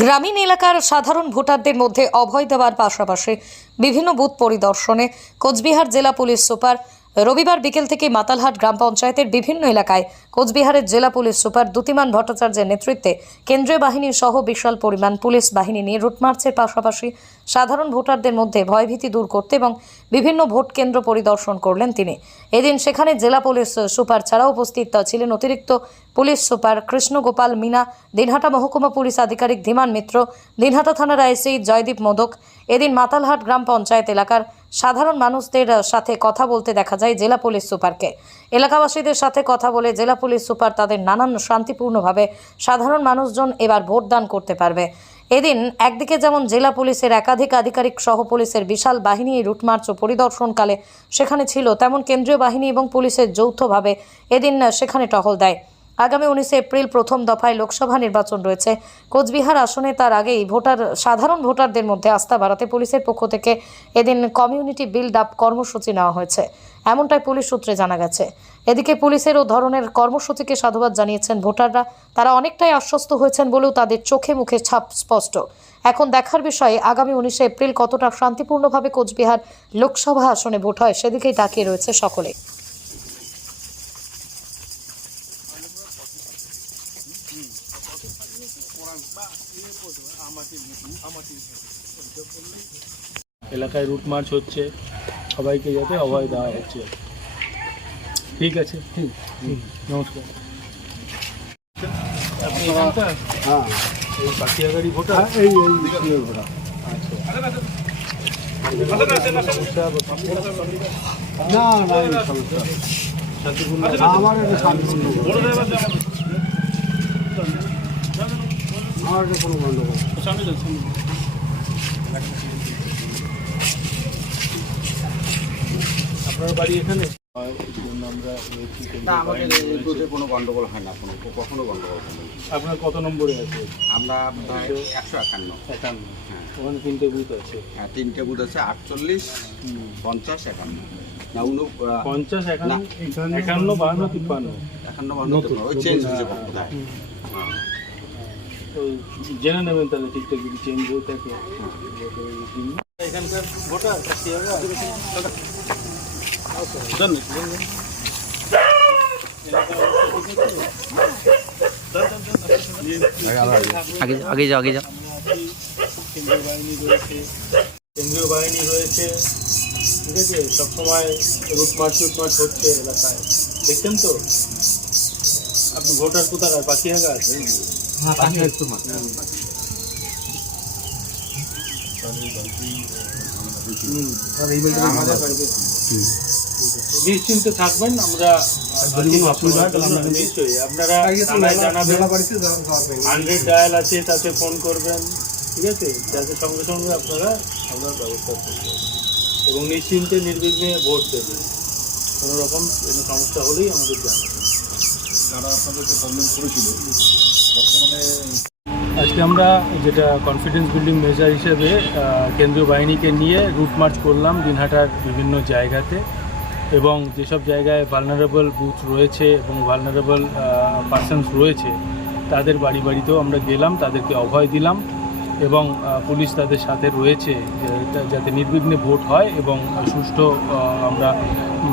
গ্রামীণ এলাকার সাধারণ ভোটারদের মধ্যে অভয় দেওয়ার পাশাপাশি বিভিন্ন বুথ পরিদর্শনে কোচবিহার জেলা পুলিশ সুপার রবিবার বিকেল থেকে মাতালহাট গ্রাম পঞ্চায়েতের বিভিন্ন এলাকায় কোচবিহারের জেলা পুলিশ সুপার দ্যুতিমান ভট্টাচার্যের নেতৃত্বে কেন্দ্রীয় বাহিনী সহ বিশাল পরিমাণ পুলিশ বাহিনী নিয়ে রুট মার্চের পাশাপাশি সাধারণ ভোটারদের মধ্যে ভয়ভীতি দূর করতে এবং বিভিন্ন ভোট কেন্দ্র পরিদর্শন করলেন তিনি। এদিন সেখানে জেলা পুলিশ সুপার ছাড়াও উপস্থিত ছিলেন অতিরিক্ত পুলিশ সুপার কৃষ্ণগোপাল মিনা, দিনহাটা মহকুমা পুলিশ আধিকারিক ধীমান মিত্র, দিনহাটা থানার আইসি জয়দীপ মোদক। এদিন মাতালহাট গ্রাম পঞ্চায়েত এলাকার সাধারণ মানুষদের সাথে কথা বলতে দেখা যায় জেলা পুলিশ সুপারকে। এলাকাবাসীদের সাথে কথা বলে জেলা পুলিশ সুপার তাদের নানান শান্তিপূর্ণভাবে সাধারণ মানুষজন এবার ভোটদান করতে পারবে। এদিন একদিকে যেমন জেলা পুলিশের একাধিক আধিকারিক সহ পুলিশের বিশাল বাহিনী রুটমার্চ ও পরিদর্শনকালে সেখানে ছিল, তেমন কেন্দ্রীয় বাহিনী এবং পুলিশের যৌথভাবে এদিন সেখানে টহল দেয়। আগামী উনিশে এপ্রিল প্রথম দফায় লোকসভা নির্বাচন রয়েছে। কোচবিহার আসনে তার আগেই ভোটার, সাধারণ ভোটারদের মধ্যে আস্থা বাড়াতে পুলিশের পক্ষ থেকে এদিন কমিউনিটি বিল্ড আপ কর্মসূচি নেওয়া হয়েছে। এমনটাই পুলিশ সূত্রে জানা গেছে। এদিকে পুলিশের ও ধরনের কর্মসূচিকে সাধুবাদ জানিয়েছেন ভোটাররা। তারা অনেকটাই আশ্বস্ত হয়েছেন বলেও তাদের চোখে মুখে ছাপ স্পষ্ট। এখন দেখার বিষয়ে, আগামী উনিশে এপ্রিল কতটা শান্তিপূর্ণভাবে কোচবিহার লোকসভা আসনে ভোট হয় সেদিকেই তাকিয়ে রয়েছে সকলে। এলাকায় রুট মার্চ হচ্ছে সবাইকে যাতে অভয় দেওয়া হচ্ছে। ঠিক আছে নমস্কার। হ্যাঁ। এই পাখিয়াগাড়ি ভোটার? হ্যাঁ, এই এই না না, আমার শান্তিপূর্ণ আমার এটা কোনো গন্ডগোল। আপনার বাড়ি এখানে? না আমাদের। বুথে কোনো গন্ডগোল হয় না কোনো কখনো গন্ডগোল হয় না। আপনার কত নম্বরে আছে? আমরা একশো একান্ন। একান্ন। হ্যাঁ। ওখানে তিনটে বুথ আছে। হ্যাঁ তিনটে বুথ আছে আটচল্লিশ পঞ্চাশ একান্ন। না উনু পঞ্চাশ একান্ন একান্ন বাহান্ন তিপ্পান্ন। একান্ন বান্ন ওই চেঞ্জ হয়েছে বোধহয় হ্যাঁ। তো জেনে নেবেন তাহলে ঠিকঠাক যদি চেঞ্জ হয়ে থাকে। এখানকার ভোটার আগে আগে যাও আগে যাও কেন্দ্রীয় বাহিনী রয়েছে কেন্দ্রীয় বাহিনী রয়েছে। ঠিক আছে? সবসময় রুট মার্চ রুট মার্চ হচ্ছে এলাকায়। দেখছেন তো? আপনি ভোটার কোথাকার? হুম আমাদের বাড়িতে নিশ্চিন্তে থাকবেন আমরা নিশ্চয়ই আপনারা জানাবেন। হান্ড্রেড ডায়াল আছে তাতে ফোন করবেন ঠিক আছে? যাতে সঙ্গে সঙ্গে আপনারা আপনার ব্যবস্থা করবেন এবং নিশ্চিন্তে নির্বিঘ্নে ভোট দেবেন। কোনো রকম কোনো সমস্যা হলেই আমাদের জানাবেন। আজকে আমরা যেটা কনফিডেন্স বিল্ডিং মেজার হিসেবে কেন্দ্রীয় বাহিনীকে নিয়ে রুট মার্চ করলাম দিনহাটার বিভিন্ন জায়গাতে এবং যেসব জায়গায় ভালনারেবল বুথ রয়েছে এবং ভালনারেবল পার্সনস রয়েছে, তাদের বাড়ি বাড়িতেও আমরা গেলাম, তাদেরকে অভয় দিলাম এবং পুলিশ তাদের সাথে রয়েছে যাতে নির্বিঘ্নে ভোট হয় এবং সুষ্ঠু আমরা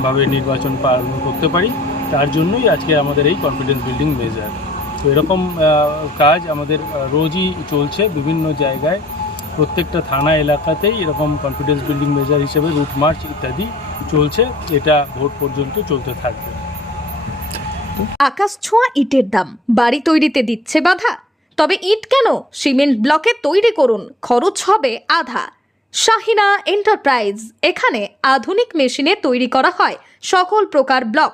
ভাবে নির্বাচন পালন করতে পারি। তার জন্যই আজকে আমাদের এই কনফিডেন্স বিল্ডিং মেজার তো এরকম কাজ আমাদের রোজই চলছে বিভিন্ন জায়গায়। প্রত্যেকটা থানা এলাকাতেই এরকম কনফিডেন্স বিল্ডিং মেজার হিসেবে রুট মার্চ ইত্যাদি চলছে, এটা ভোট পর্যন্ত চলতে থাকবে। আকাশ ছোঁয়া ইটের দাম, বাড়ি তৈরিতে দিচ্ছে বাধা। তবে ইট কেন? সিমেন্ট ব্লকে তৈরি করুন, খরচ হবে আধা। শাহিনা এন্টারপ্রাইজ, এখানে আধুনিক মেশিনে তৈরি করা হয় সকল প্রকার ব্লক।